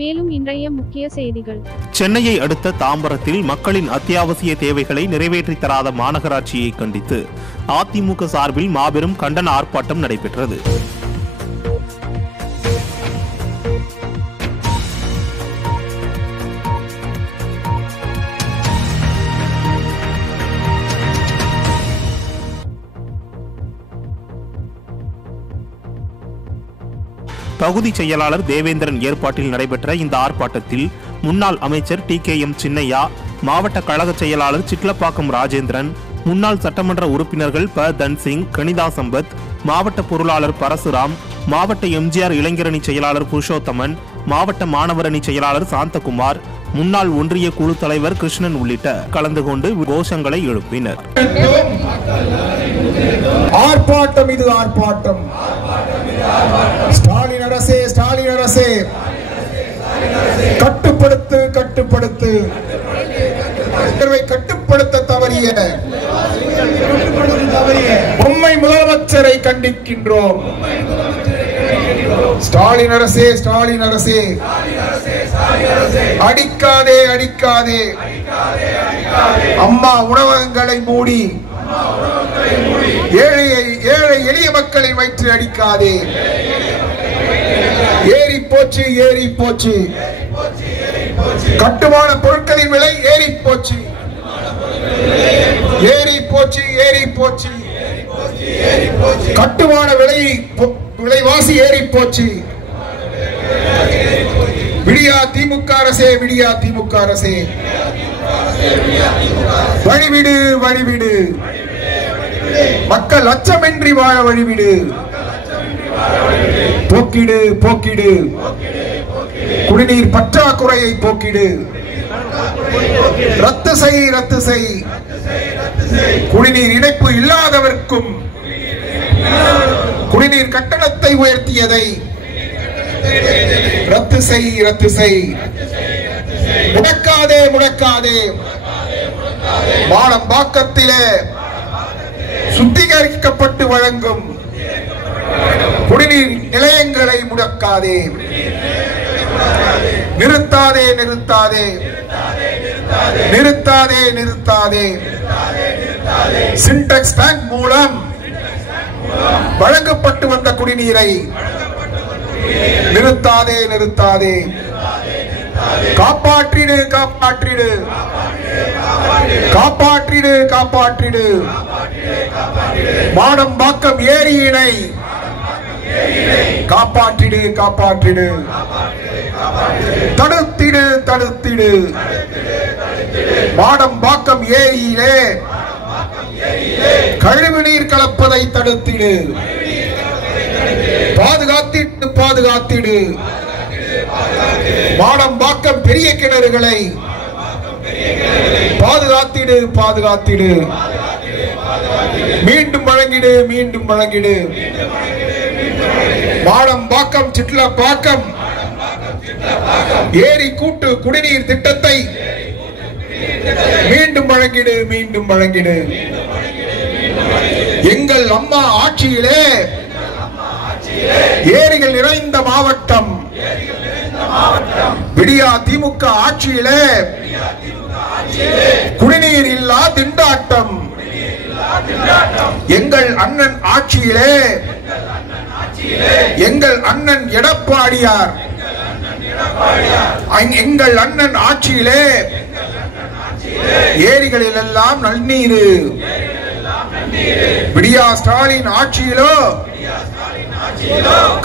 மேலும் இன்றைய முக்கிய செய்திகள். சென்னையை அடுத்த தாம்பரத்தில் மக்களின் அத்தியாவசிய தேவைகளை நிறைவேற்றித் தராத மாநகராட்சியை கண்டித்து அதிமுக சார்பில் மாபெரும் கண்டன ஆர்ப்பாட்டம் நடைபெற்றது. பகுதி செயலாளர் தேவேந்திரன் ஏற்பாட்டில் நடைபெற்ற இந்த ஆர்ப்பாட்டத்தில் முன்னாள் அமைச்சர் TKM சின்னையா, மாவட்ட கழக செயலாளர் சிட்லப்பாக்கம் ராஜேந்திரன், முன்னாள் சட்டமன்ற உறுப்பினர்கள் ப. தன்சிங், கனிதா சம்பத், மாவட்ட பொருளாளர் பரசுராம், மாவட்ட MGR இளைஞரணி செயலாளர் புருஷோத்தமன், மாவட்ட மாணவரணி செயலாளர் சாந்தகுமார், முன்னாள் ஒன்றிய குழு தலைவர் கிருஷ்ணன் உள்ளிட்ட கலந்து கொண்டு கோஷங்களை எழுப்பினர். ஆர்ப்பாட்டம் இது ஆர்ப்பாட்டம். ஸ்டாலின் அரசே, ஸ்டாலின் அரசே, கட்டுப்படுத்து கட்டுப்படுத்து. கட்டுப்படுத்த தவறிய உண்மை முதலமைச்சரை கண்டிக்கின்றோம். ஸ்டாலின் அரசே, ஸ்டாலின் அரசே, அடிக்காதே அடிக்காதே. அம்மா உணவகங்களை மூடி ஏழை எளிய மக்களை வயிற்று அடிக்காதே. ஏறி போச்சு ஏறி போச்சு. கட்டுமான பொருட்களின் விலை ஏறி போச்சு ஏறி போச்சு ஏறி போச்சு. கட்டுமான விலைவாசி ஏறி போச்சு. விடியா திமுக அரசே, விடியா திமுக அரசே, வழிவிடு வழிவிடு. மக்கள் அச்சமின்றி வாழ வழிவிடு. போக்கிடு போக்கிடு. குடிநீர் பற்றாக்குறையை போக்கிடு. ரத்து செய் ரத்து செய். குடிநீர் இணைப்பு இல்லாதவர்க்கும் குடிநீர் கட்டணத்தை உயர்த்தியதை ரத்து செய் ரத்து செய். முடக்காதே முடக்காதே. மானம்பாக்கத்திலே சுத்திகரிக்கப்பட்டு வழங்கும் குடிநீர் நிலையங்களை முடக்காதே. நிறுத்தாதே நிறுத்தாதே நிறுத்தாதே நிறுத்தாதே. சின்டெக்ஸ் டேங்க் மூலம் வழங்கப்பட்டு வந்த குடிநீரை நிறுத்தாதே நிறுத்தாதே. காப்பாற்றிடு காப்பாற்றிடு காப்பாற்றிடு காப்பாற்றிடு. மானம்பாக்கம் ஏரியினை காப்பாற்றிடு காப்பாற்றிடு. தடுத்திடு தடுத்திடு. மானம்பாக்கம் ஏரியிலே கழிவு நீர் கலப்பதை தடுத்திடு. பாதுகாத்திட்டு பாதுகாத்திடு. மானம்பாக்கம் பெரிய கிணறுகளை பாதுகாத்திடு பாதுகாத்திடு. மீண்டும் வழங்கிடு மீண்டும் வழங்கிடு. மானம்பாக்கம் சிட்லப்பாக்கம் ஏரி கூட்டு குடிநீர் திட்டத்தை மீண்டும் வழங்கிடு மீண்டும் வழங்கிடு. எங்கள் அம்மா ஆட்சியிலே ஏரிகள் நிறைந்த மாவட்டம். விடியா திமுக ஆட்சியிலே குடிநீர் இல்லா திண்டாட்டம். எங்கள் அண்ணன் ஆட்சியிலே எங்கள் அண்ணன் எடப்பாடியார் எங்கள் அண்ணன் ஆட்சியிலே ஏரிகளில் எல்லாம் நன்னீர். விடியா ஸ்டாலின் ஆட்சியிலோ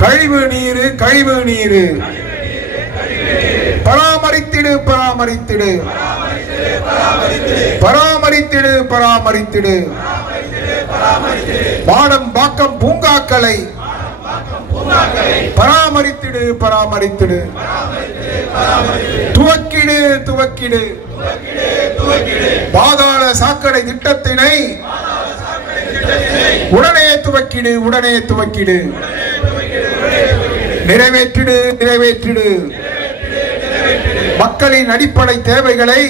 கழிவு நீர் கழிவு நீர். பராமரித்திடு பராமரித்திடு பராமரித்திடு பராமரித்திடு. மானம்பாக்கம் பூங்காக்களை பராமரித்திடு பராமரித்திடு. துவக்கிடு துவக்கிடு. பாதாள சாக்கடை திட்டத்தினை உடனே துவக்கிடு உடனே துவக்கிடு. நிறைவேற்றிடு நிறைவேற்றிடு. மக்களின் அடிப்படை தேவைகளை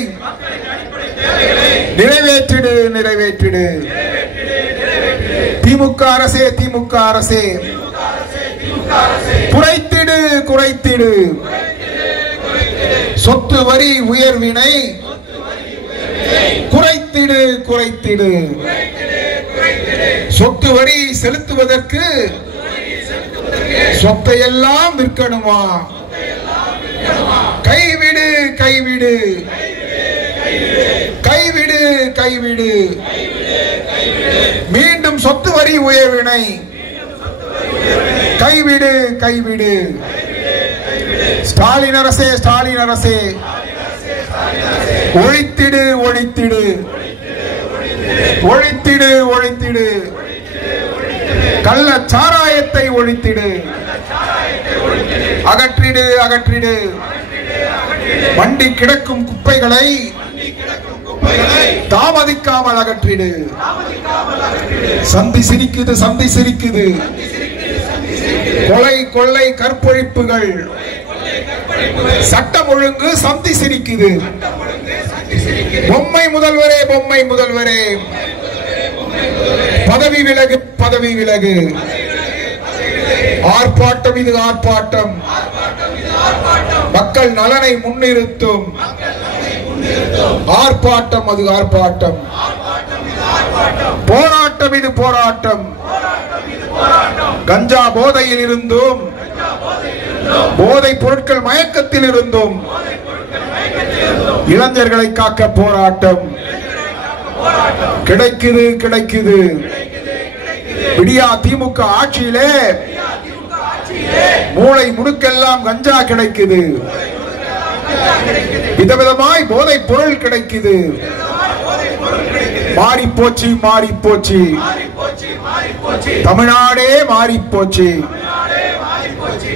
நிறைவேற்றிடு நிறைவேற்றிடு. திமுக அரசே திமுக அரசே, குறைத்திடு குறைத்திடு. வரி உயர்வினை குறைத்திடு குறைத்திடு. சொத்து வரி செலுத்துவதற்கு சொத்தையெல்லாம் விற்கணுமா? கைவிடு கைவிடு கைவிடு கைவிடு. மீண்டும் சொத்து வரி உயர்வினை கைவிடு கைவிடு. ஸ்டாலின் அரசே ஸ்டாலின் அரசே ஒழித்திடு ஒழித்திடு ஒழித்திடு ஒழித்திடு. கள்ள சாராயத்தை ஒழித்திடு, அகற்றிடு அகற்றிடு. வண்டி கிடக்கும் குப்பைகளை தாமதிக்காமல் அகற்றிடு. சந்தி சிரிக்குது சந்தி சிரிக்குது. கொலை கொள்ளை கற்பழிப்புகள், சட்டம் ஒழுங்கு சந்தி சிரிக்குது. பொம்மை முதல்வரே பொம்மை முதல்வரே பதவி விலகு பதவி விலகு. ஆர்ப்பாட்டம் இது ஆர்ப்பாட்டம், மக்கள் நலனை முன்னிறுத்தும் ஆர்ப்பாட்டம், அது ஆர்ப்பாட்டம். போராட்டம் இது போராட்டம். கஞ்சா போதையில் இருந்தும், போதை பொருட்கள் மயக்கத்தில் இருந்தும் இளைஞர்களை காக்க போராட்டம். கிடைக்குது கிடைக்குது. விடியா திமுக ஆட்சியிலே மூளை முடுக்கெல்லாம் கஞ்சா கிடைக்குது. விதவிதமாய் போதை பொருள் கிடைக்குது. மாறி போச்சு மாறி போச்சு, தமிழ்நாடே மாறி போச்சு.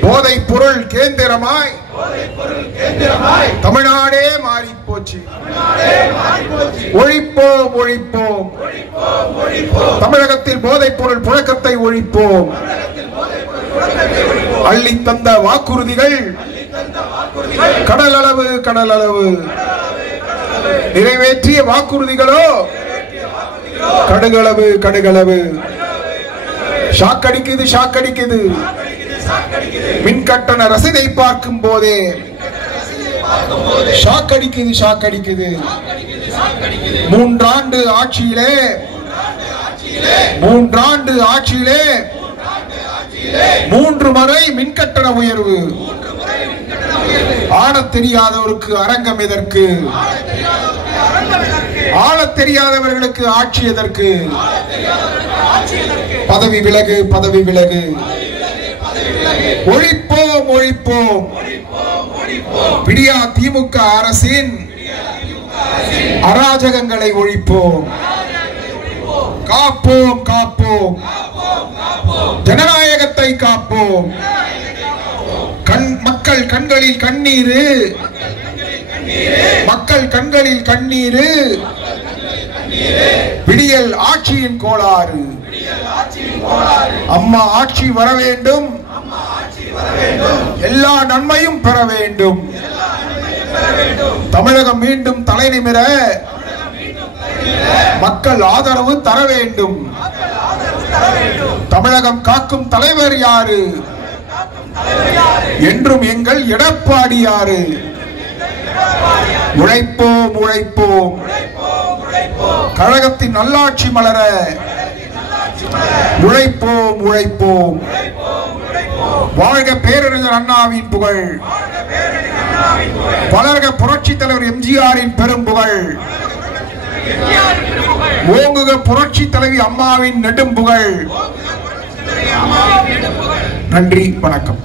போதை பொருள் கேந்திரமாய் தமிழ்நாடே மாறி போச்சு. ஒழிப்போம் ஒழிப்போம். தமிழகத்தில் போதை பொருள் புழக்கத்தை ஒழிப்போம். அள்ளி தந்த வாக்குறுதிகள் கடல் அளவு கடல் அளவு. நிறைவேற்றிய வாக்குறுதிகளோ கடுகளவு கடுகளவு. ஷாக்கடிக்குது ஷாக்கடிக்குது. மின் கட்டண ரசீதை பார்க்கும் போதே ஷாக்கடிக்குது ஷாக்கடிக்குது. மூன்றாண்டு ஆட்சியிலே மூன்று முறை மின்கட்டண உயர்வு. ஆளத் தெரியாதவருக்கு அரங்கம் எதற்கு? ஆளத் தெரியாதவர்களுக்கு ஆட்சி எதற்கு? பதவி விலகு பதவி விலகு. ஒழிப்போம் ஒழிப்போம். விடியா திமுக அரசின் அராஜகங்களை ஒழிப்போம். காப்போம் காப்போம். ஜனநாயகத்தை காப்போம். மக்கள் கண்களில் கண்ணீரு, மக்கள் கண்களில் கண்ணீரு. விடியல் ஆட்சியின் கோளாறு. அம்மா ஆட்சி வர வேண்டும், எல்லா நன்மையும் பெற வேண்டும். தமிழகம் மீண்டும் தலை நிமிர மக்கள் ஆதரவு தர வேண்டும். தமிழகம் காக்கும் தலைவர் யாரு? என்றும் எங்கள் எடப்பாடியாரு. உழைப்போம் உழைப்போம். கழகத்தின் நல்லாட்சி மலர உழைப்போம் உழைப்போம். வாழ்க பேரறிஞர் அண்ணாவின் புகழ். வளர்க புரட்சி தலைவர் எம்ஜிஆரின் பெரும் புகழ். ஓங்குக புரட்சி தலைவி அம்மாவின் நெடும் புகழ். நன்றி, வணக்கம்.